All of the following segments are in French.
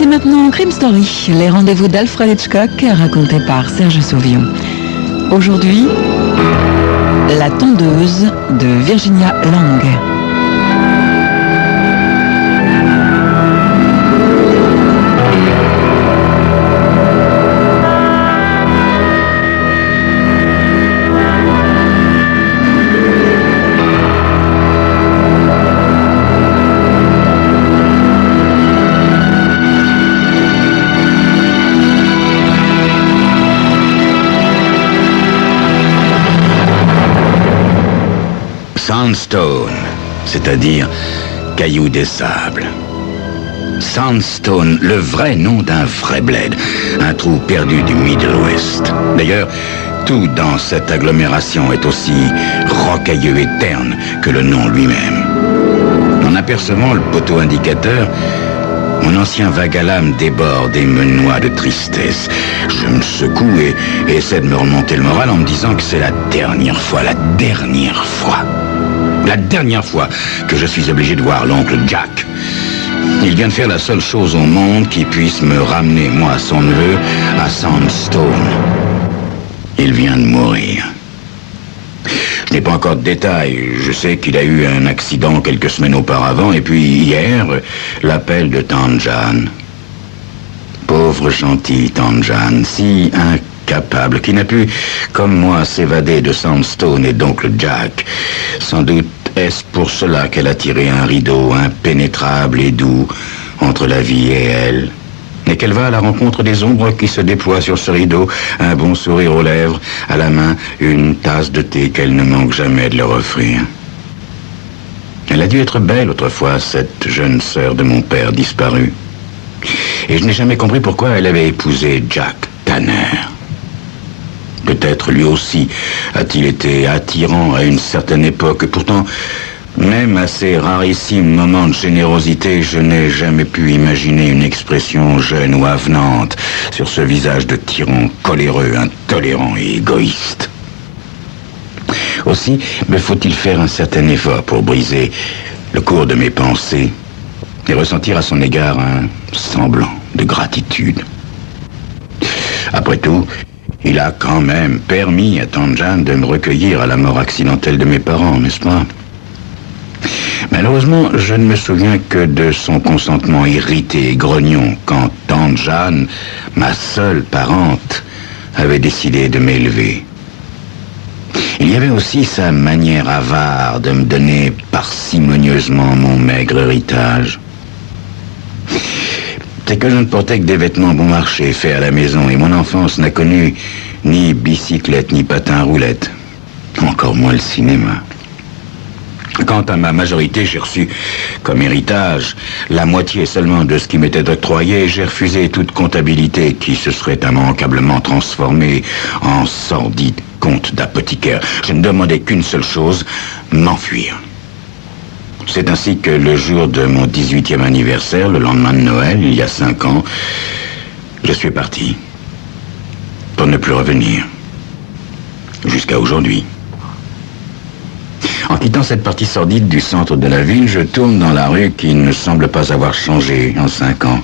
C'est maintenant Crime Story, les rendez-vous d'Alfred Hitchcock racontés par Serge Sauvion. Aujourd'hui, La tondeuse de Virginia Lang. Sandstone, c'est-à-dire caillou des sables. Sandstone, le vrai nom d'un vrai bled, un trou perdu du Middle West. D'ailleurs, tout dans cette agglomération est aussi rocailleux et terne que le nom lui-même. En apercevant le poteau indicateur, mon ancien vague à l'âme déborde et me noie de tristesse. Je me secoue et essaie de me remonter le moral en me disant que c'est la dernière fois que je suis obligé de voir l'oncle Jack. Il vient de faire la seule chose au monde qui puisse me ramener, moi, son neveu, à Sandstone. Il vient de mourir. Je n'ai pas encore de détails. Je sais qu'il a eu un accident quelques semaines auparavant, et puis hier, l'appel de Tante Jeanne. Pauvre gentille Tante Jeanne, si incapable, qui n'a pu, comme moi, s'évader de Sandstone et d'oncle Jack. Sans doute est-ce pour cela qu'elle a tiré un rideau impénétrable et doux entre la vie et elle. Et qu'elle va à la rencontre des ombres qui se déploient sur ce rideau, un bon sourire aux lèvres, à la main une tasse de thé qu'elle ne manque jamais de leur offrir. Elle a dû être belle autrefois, cette jeune sœur de mon père disparu. Et je n'ai jamais compris pourquoi elle avait épousé Jack Tanner. Peut-être lui aussi a-t-il été attirant à une certaine époque. Pourtant, même à ces rarissimes moments de générosité, je n'ai jamais pu imaginer une expression jeune ou avenante sur ce visage de tyran coléreux, intolérant et égoïste. Aussi, me faut-il faire un certain effort pour briser le cours de mes pensées et ressentir à son égard un semblant de gratitude. Après tout, il a quand même permis à Tante Jeanne de me recueillir à la mort accidentelle de mes parents, n'est-ce pas? Malheureusement, je ne me souviens que de son consentement irrité et grognon quand Tante Jeanne, ma seule parente, avait décidé de m'élever. Il y avait aussi sa manière avare de me donner parcimonieusement mon maigre héritage. C'est que je ne portais que des vêtements bon marché, faits à la maison, et mon enfance n'a connu ni bicyclette, ni patin à roulettes. Encore moins le cinéma. Quant à ma majorité, j'ai reçu comme héritage la moitié seulement de ce qui m'était octroyé. J'ai refusé toute comptabilité qui se serait immanquablement transformée en sordide compte d'apothicaire. Je ne demandais qu'une seule chose, m'enfuir. C'est ainsi que le jour de mon 18e anniversaire, le lendemain de Noël, il y a 5 ans, je suis parti. Pour ne plus revenir. Jusqu'à aujourd'hui. En quittant cette partie sordide du centre de la ville, je tourne dans la rue qui ne semble pas avoir changé en 5 ans.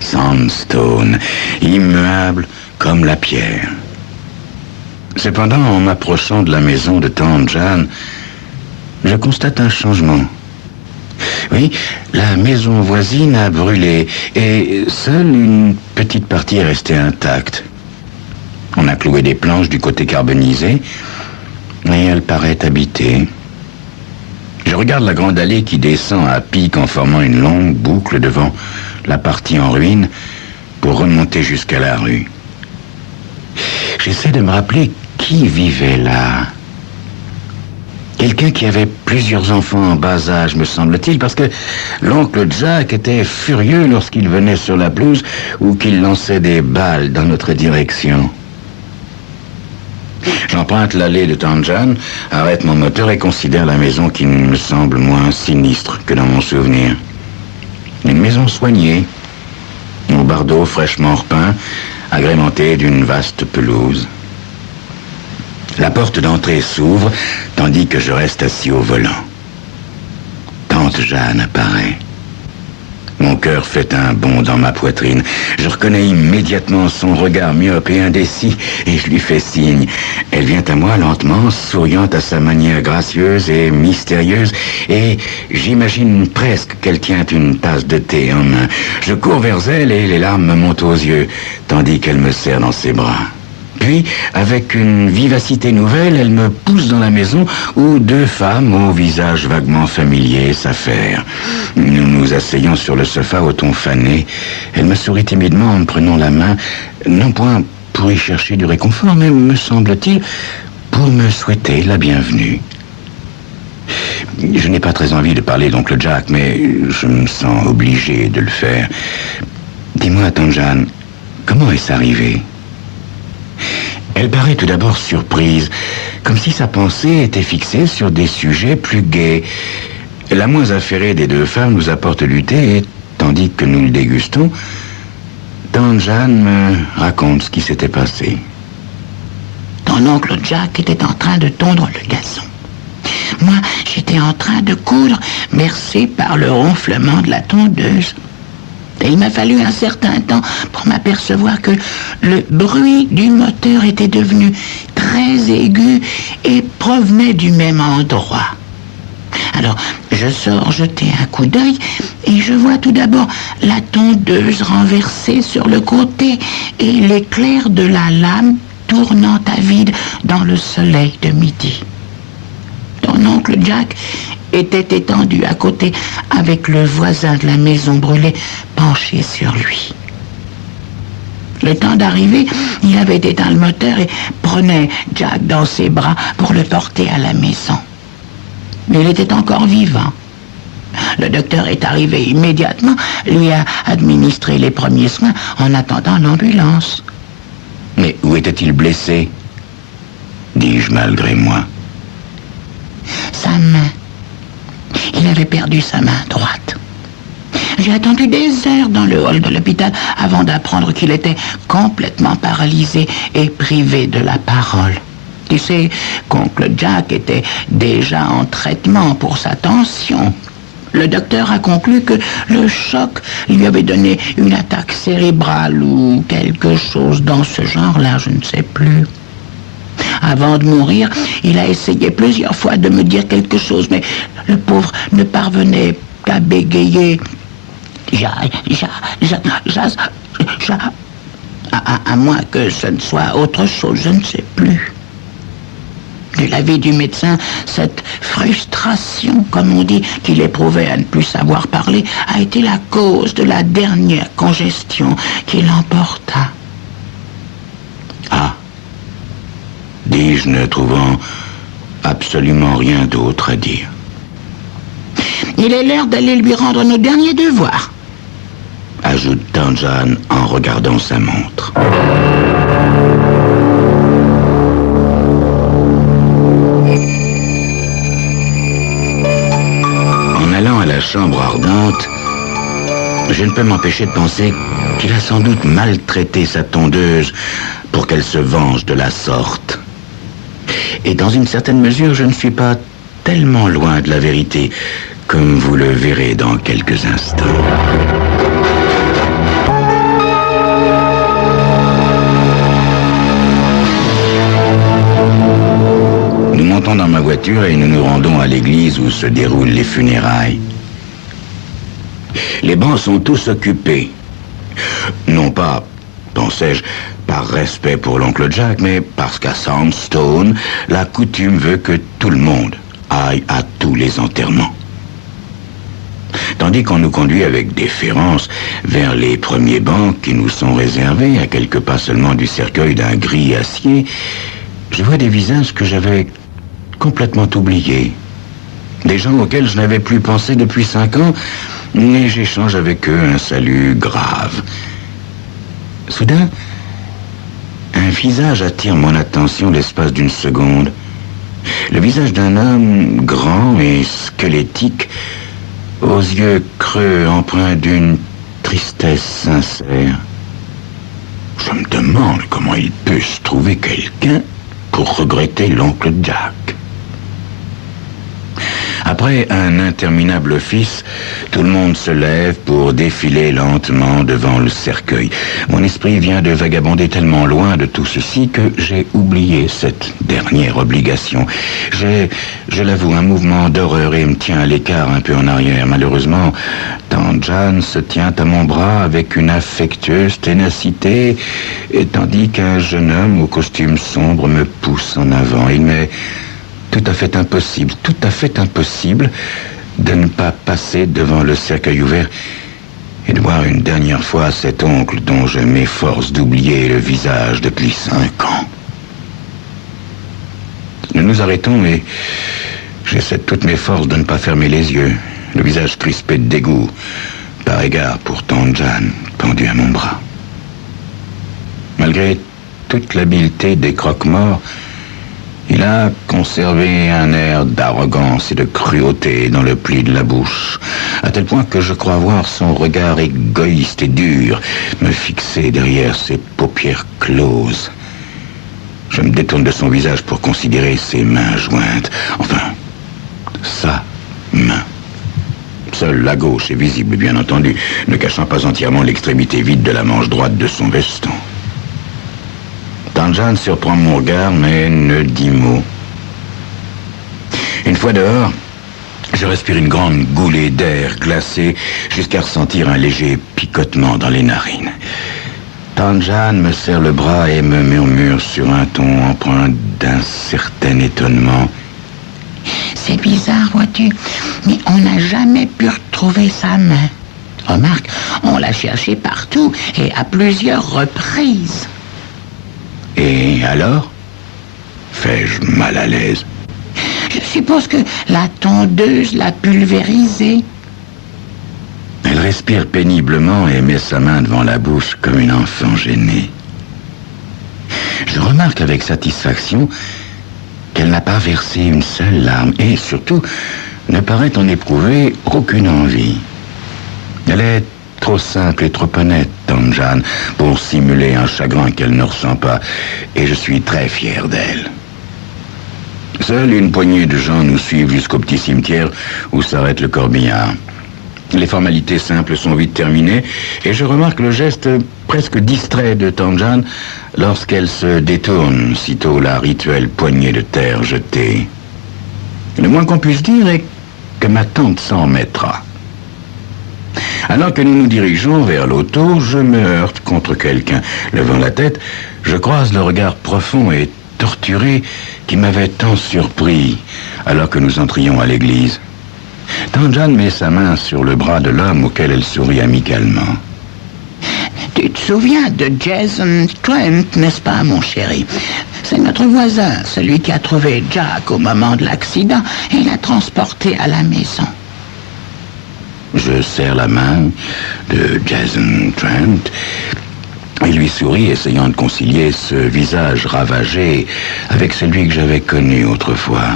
Sandstone, immuable comme la pierre. Cependant, en m'approchant de la maison de Tante Jeanne, je constate un changement. Oui, la maison voisine a brûlé et seule une petite partie est restée intacte. On a cloué des planches du côté carbonisé et elle paraît habitée. Je regarde la grande allée qui descend à pic en formant une longue boucle devant la partie en ruine pour remonter jusqu'à la rue. J'essaie de me rappeler qui vivait là. Quelqu'un qui avait plusieurs enfants en bas âge, me semble-t-il, parce que l'oncle Jack était furieux lorsqu'il venait sur la pelouse ou qu'il lançait des balles dans notre direction. J'emprunte l'allée de Tante Jeanne, arrête mon moteur et considère la maison qui me semble moins sinistre que dans mon souvenir. Une maison soignée, au bardeau fraîchement repeint, agrémentée d'une vaste pelouse. La porte d'entrée s'ouvre, tandis que je reste assis au volant. Tante Jeanne apparaît. Mon cœur fait un bond dans ma poitrine. Je reconnais immédiatement son regard myope et indécis, et je lui fais signe. Elle vient à moi lentement, souriant à sa manière gracieuse et mystérieuse, et j'imagine presque qu'elle tient une tasse de thé en main. Je cours vers elle et les larmes me montent aux yeux, tandis qu'elle me serre dans ses bras. Puis, avec une vivacité nouvelle, elle me pousse dans la maison où deux femmes au visage vaguement familier s'affairent. Nous nous asseyons sur le sofa au ton fané. Elle me sourit timidement en me prenant la main, non point pour y chercher du réconfort, mais, me semble-t-il, pour me souhaiter la bienvenue. Je n'ai pas très envie de parler d'oncle Jack, mais je me sens obligé de le faire. Dis-moi, tante Jeanne, comment est-ce arrivé ? Elle paraît tout d'abord surprise, comme si sa pensée était fixée sur des sujets plus gais. La moins affairée des deux femmes nous apporte du thé et, tandis que nous le dégustons, tante Jeanne me raconte ce qui s'était passé. Ton oncle Jack était en train de tondre le gazon. Moi, j'étais en train de coudre, bercé par le ronflement de la tondeuse. Et il m'a fallu un certain temps pour m'apercevoir que le bruit du moteur était devenu très aigu et provenait du même endroit. Alors, je sors jeter un coup d'œil et je vois tout d'abord la tondeuse renversée sur le côté et l'éclair de la lame tournant à vide dans le soleil de midi. Ton oncle Jack était étendu à côté avec le voisin de la maison brûlée penché sur lui. Le temps d'arriver, il avait éteint le moteur et prenait Jack dans ses bras pour le porter à la maison. Mais il était encore vivant. Le docteur est arrivé immédiatement, lui a administré les premiers soins en attendant l'ambulance. Mais où était-il blessé ? Dis-je malgré moi. Sa main. Il avait perdu sa main droite. J'ai attendu des heures dans le hall de l'hôpital avant d'apprendre qu'il était complètement paralysé et privé de la parole. Tu sais qu'oncle Jack était déjà en traitement pour sa tension. Le docteur a conclu que le choc lui avait donné une attaque cérébrale ou quelque chose dans ce genre-là, je ne sais plus. Avant de mourir, il a essayé plusieurs fois de me dire quelque chose, mais le pauvre ne parvenait qu'à bégayer. À moins que ce ne soit autre chose, je ne sais plus. De l'avis du médecin, cette frustration, comme on dit, qu'il éprouvait à ne plus savoir parler, a été la cause de la dernière congestion qui l'emporta. Ah, dis-je, ne trouvant absolument rien d'autre à dire. Il est l'heure d'aller lui rendre nos derniers devoirs, ajoute tante Jeanne en regardant sa montre. En allant à la chambre ardente, je ne peux m'empêcher de penser qu'il a sans doute maltraité sa tondeuse pour qu'elle se venge de la sorte. Et dans une certaine mesure, je ne suis pas tellement loin de la vérité, comme vous le verrez dans quelques instants. Nous montons dans ma voiture et nous nous rendons à l'église où se déroulent les funérailles. Les bancs sont tous occupés. Non pas, pensais-je, par respect pour l'oncle Jack, mais parce qu'à Sandstone, la coutume veut que tout le monde aille à tous les enterrements. Tandis qu'on nous conduit avec déférence vers les premiers bancs qui nous sont réservés, à quelques pas seulement du cercueil d'un gris acier, je vois des visages que j'avais complètement oubliés. Des gens auxquels je n'avais plus pensé depuis 5 ans, et j'échange avec eux un salut grave. Soudain, un visage attire mon attention l'espace d'une seconde. Le visage d'un homme grand et squelettique, aux yeux creux empreints d'une tristesse sincère. Je me demande comment il peut se trouver quelqu'un pour regretter l'oncle Jack. Après un interminable office, tout le monde se lève pour défiler lentement devant le cercueil. Mon esprit vient de vagabonder tellement loin de tout ceci que j'ai oublié cette dernière obligation. J'ai, je l'avoue, un mouvement d'horreur et me tient à l'écart un peu en arrière. Malheureusement, Tante Jeanne se tient à mon bras avec une affectueuse ténacité, et tandis qu'un jeune homme au costume sombre me pousse en avant. Il m'est tout à fait impossible de ne pas passer devant le cercueil ouvert et de voir une dernière fois cet oncle dont je m'efforce d'oublier le visage depuis 5 ans. Nous nous arrêtons et j'essaie de toutes mes forces de ne pas fermer les yeux, le visage crispé de dégoût, par égard pour Tante Jeanne pendue à mon bras. Malgré toute l'habileté des croque-morts, il a conservé un air d'arrogance et de cruauté dans le pli de la bouche, à tel point que je crois voir son regard égoïste et dur me fixer derrière ses paupières closes. Je me détourne de son visage pour considérer ses mains jointes. Enfin, sa main. Seule la gauche est visible, bien entendu, ne cachant pas entièrement l'extrémité vide de la manche droite de son veston. Tante Jeanne surprend mon regard, mais ne dit mot. Une fois dehors, je respire une grande goulée d'air glacé jusqu'à ressentir un léger picotement dans les narines. Tante Jeanne me serre le bras et me murmure sur un ton empreint d'un certain étonnement. C'est bizarre, vois-tu, mais on n'a jamais pu retrouver sa main. Remarque, on l'a cherchée partout et à plusieurs reprises. Et alors? Fais-je mal à l'aise? Je suppose que la tondeuse l'a pulvérisée. Elle respire péniblement et met sa main devant la bouche comme une enfant gênée. Je remarque avec satisfaction qu'elle n'a pas versé une seule larme et surtout ne paraît en éprouver aucune envie. Elle est trop simple et trop honnête, Tante Jeanne, pour simuler un chagrin qu'elle ne ressent pas, et je suis très fier d'elle. Seule une poignée de gens nous suivent jusqu'au petit cimetière où s'arrête le corbillard. Les formalités simples sont vite terminées, et je remarque le geste presque distrait de Tante Jeanne lorsqu'elle se détourne, sitôt la rituelle poignée de terre jetée. Le moins qu'on puisse dire est que ma tante s'en mettra. Alors que nous nous dirigeons vers l'auto, je me heurte contre quelqu'un. Levant la tête, je croise le regard profond et torturé qui m'avait tant surpris alors que nous entrions à l'église. Tante Jeanne met sa main sur le bras de l'homme auquel elle sourit amicalement. Tu te souviens de Jason Trent, n'est-ce pas, mon chéri? C'est notre voisin, celui qui a trouvé Jack au moment de l'accident et l'a transporté à la maison. Je serre la main de Jason Trent et lui souris, essayant de concilier ce visage ravagé avec celui que j'avais connu autrefois.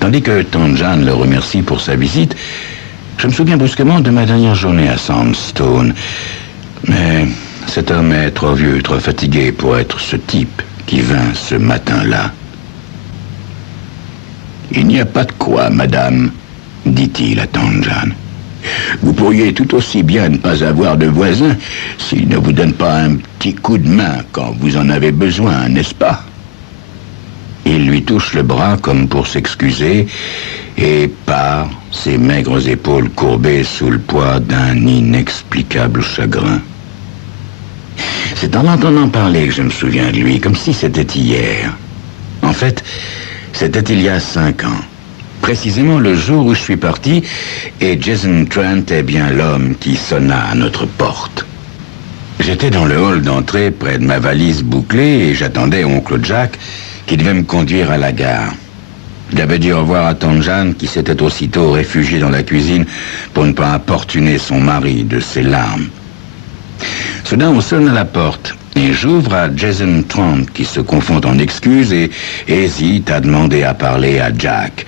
Tandis que Tante Jeanne le remercie pour sa visite, je me souviens brusquement de ma dernière journée à Sandstone. Mais cet homme est trop vieux, trop fatigué pour être ce type qui vint ce matin-là. « Il n'y a pas de quoi, madame, » dit-il à Tante Jeanne. « Vous pourriez tout aussi bien ne pas avoir de voisin s'il ne vous donne pas un petit coup de main quand vous en avez besoin, n'est-ce pas ?» Il lui touche le bras comme pour s'excuser et part, ses maigres épaules courbées sous le poids d'un inexplicable chagrin. C'est en l'entendant parler que je me souviens de lui, comme si c'était hier. En fait, c'était il y a 5 ans. Précisément le jour où je suis parti, et Jason Trent est bien l'homme qui sonna à notre porte. J'étais dans le hall d'entrée près de ma valise bouclée et j'attendais oncle Jack qui devait me conduire à la gare. J'avais dit au revoir à Tante Jeanne qui s'était aussitôt réfugiée dans la cuisine pour ne pas importuner son mari de ses larmes. Soudain, on sonne à la porte et j'ouvre à Jason Trent qui se confond en excuses et hésite à demander à parler à Jack.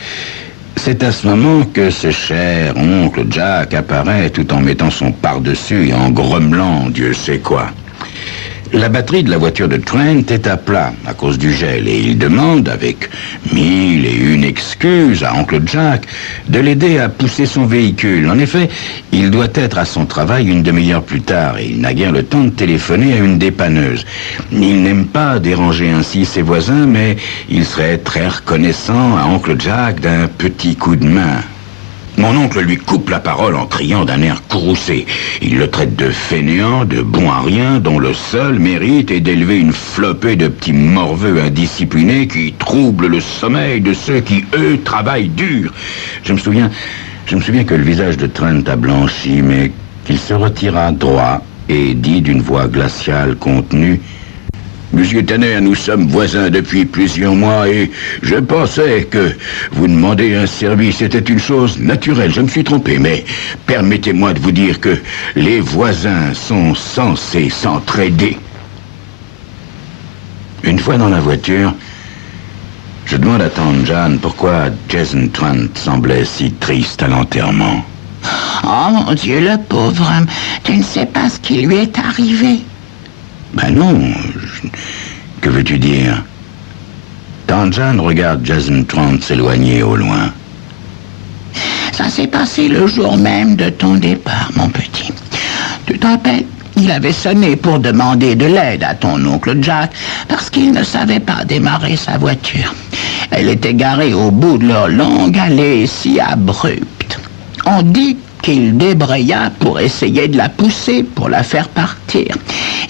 C'est à ce moment que ce cher oncle Jack apparaît tout en mettant son par-dessus et en grommelant Dieu sait quoi. La batterie de la voiture de Trent est à plat à cause du gel et il demande, avec 1001 excuses à Oncle Jack, de l'aider à pousser son véhicule. En effet, il doit être à son travail une demi-heure plus tard et il n'a guère le temps de téléphoner à une dépanneuse. Il n'aime pas déranger ainsi ses voisins, mais il serait très reconnaissant à Oncle Jack d'un petit coup de main. Mon oncle lui coupe la parole en criant d'un air courroucé. Il le traite de fainéant, de bon à rien, dont le seul mérite est d'élever une flopée de petits morveux indisciplinés qui troublent le sommeil de ceux qui, eux, travaillent dur. Je me souviens que le visage de Trent a blanchi, mais qu'il se retira droit et dit d'une voix glaciale contenue: Monsieur Tanner, nous sommes voisins depuis plusieurs mois et je pensais que vous demander un service était une chose naturelle. Je me suis trompé, mais permettez-moi de vous dire que les voisins sont censés s'entraider. Une fois dans la voiture, je demande à tante Jeanne pourquoi Jason Trent semblait si triste à l'enterrement. Oh mon Dieu, le pauvre homme, tu ne sais pas ce qui lui est arrivé. Ben non, que veux-tu dire? Tante Jeanne regarde Jason Trent s'éloigner au loin. Ça s'est passé le jour même de ton départ, mon petit. Tu te rappelles, il avait sonné pour demander de l'aide à ton oncle Jack parce qu'il ne savait pas démarrer sa voiture. Elle était garée au bout de leur longue allée si abrupte. On dit qu'il débraya pour essayer de la pousser, pour la faire partir.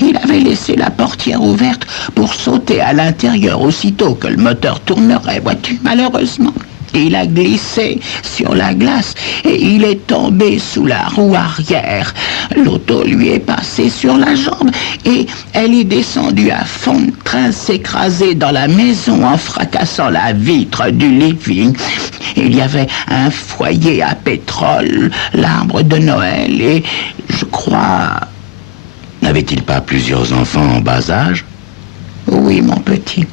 Il avait laissé la portière ouverte pour sauter à l'intérieur aussitôt que le moteur tournerait, vois-tu. Malheureusement, il a glissé sur la glace et il est tombé sous la roue arrière. L'auto lui est passée sur la jambe et elle est descendue à fond de train, s'écraser dans la maison en fracassant la vitre du living. Il y avait un foyer à pétrole, l'arbre de Noël et, je crois... N'avait-il pas plusieurs enfants en bas âge? Oui, mon petit.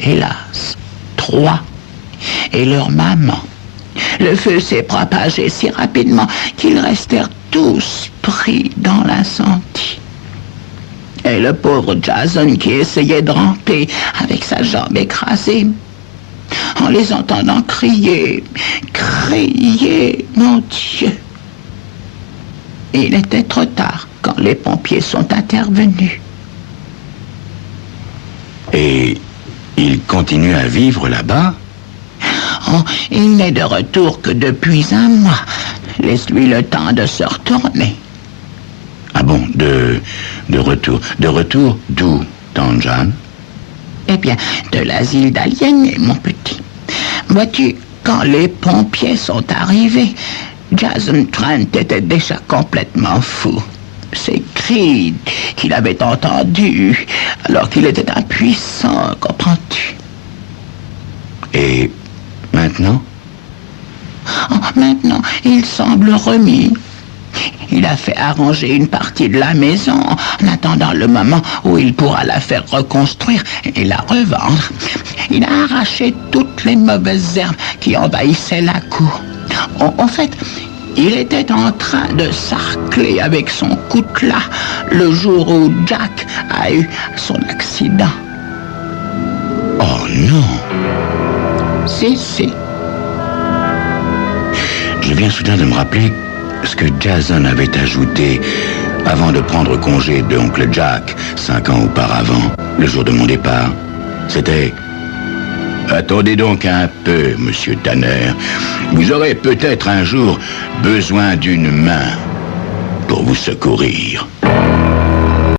Hélas, 3. Et leur maman. Le feu s'est propagé si rapidement qu'ils restèrent tous pris dans l'incendie. Et le pauvre Jason qui essayait de ramper avec sa jambe écrasée, en les entendant crier, mon Dieu. Il était trop tard quand les pompiers sont intervenus. Et il continue à vivre là-bas? Oh, il n'est de retour que depuis un mois. Laisse-lui le temps de se retourner. Ah bon, de retour. De retour d'où, tante Jeanne? Eh bien, de l'asile d'aliénés, mon petit. Vois-tu, quand les pompiers sont arrivés, Jason Trent était déjà complètement fou. Ces cris qu'il avait entendus alors qu'il était impuissant, comprends-tu? Et maintenant? Oh, maintenant, il semble remis. Il a fait arranger une partie de la maison en attendant le moment où il pourra la faire reconstruire et la revendre. Il a arraché toutes les mauvaises herbes qui envahissaient la cour. En fait, il était en train de sarcler avec son coutelas le jour où Jack a eu son accident. Oh non! Si. Je viens soudain de me rappeler ce que Jason avait ajouté avant de prendre congé de Oncle Jack 5 ans auparavant, le jour de mon départ. C'était: attendez donc un peu, monsieur Tanner. Vous aurez peut-être un jour besoin d'une main pour vous secourir.